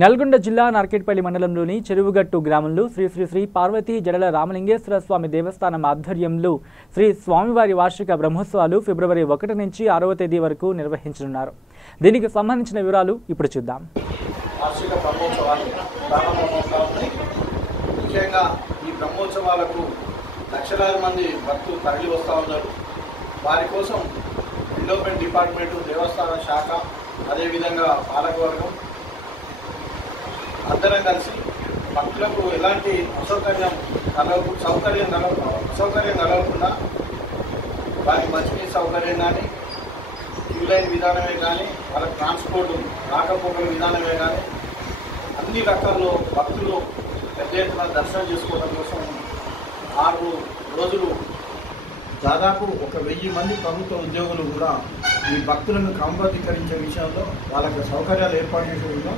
నల్గొండ జిల్లా నార్కెట్పల్లి మండలంలోని చెరువుగట్టు గ్రామంలో శ్రీ శ్రీ శ్రీ పార్వతీ జడల రామలింగేశ్వర స్వామి దేవస్థానం ఆధ్వర్యంలో శ్రీ స్వామివారి వార్షిక బ్రహ్మోత్సవాలు ఫిబ్రవరి 1 నుంచి 6వ తేదీ వరకు నిర్వహించనున్నారు. దీనికి సంబంధించిన వివరాలు ఇప్పుడు చూద్దాం. వార్షిక బ్రహ్మోత్సవాలు ప్రారంభమవుతాయి. ముఖ్యంగా ఈ బ్రహ్మోత్సవాలకు లక్షలాది మంది భక్తులు తరలి వస్తూ ఉన్నారు. వారి కోసం డెవలప్మెంట్ డిపార్ట్మెంటు, దేవస్థాన శాఖ, అదేవిధంగా పాలకవర్గం అందరం కలిసి భక్తులకు ఎలాంటి అసౌకర్యం కలగకుండా వారికి మంచినీటి సౌకర్యం కానీ, క్యూలైన్ విధానమే కానీ, వాళ్ళ ట్రాన్స్పోర్ట్ రాకపోకల విధానమే కానీ అన్ని రకాల్లో భక్తులు పెద్ద ఎత్తున దర్శనం చేసుకోవడం కోసం 6 రోజులు దాదాపు 1000 మంది ప్రభుత్వ ఉద్యోగులు కూడా ఈ భక్తులను క్రమబద్ధీకరించే విషయంలో వాళ్ళకి సౌకర్యాలు ఏర్పాటు చేసే విధంగా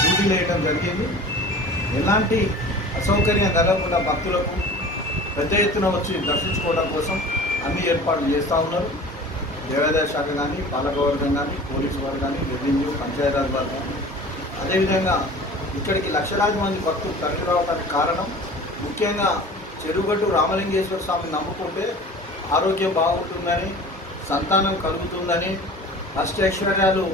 డ్యూటీలు వేయడం జరిగింది. ఎలాంటి అసౌకర్యం కలగకుండా భక్తులకు పెద్ద ఎత్తున వచ్చి దర్శించుకోవడం కోసం అన్ని ఏర్పాట్లు చేస్తూ ఉన్నారు. దేవాదాయ శాఖ కానీ, పాలకవర్గం కానీ, పోలీసు వారు కానీ, రెవెన్యూ, పంచాయతీరాజ్ వారు కానీ. అదేవిధంగా ఇక్కడికి లక్షలాది మంది భక్తులు తరలి రావడానికి కారణం ముఖ్యంగా చెరువుగట్టు రామలింగేశ్వర స్వామిని నమ్ముకుంటే ఆరోగ్యం బాగుంటుందని, సంతానం కలుగుతుందని, అష్టైశ్వర్యాలు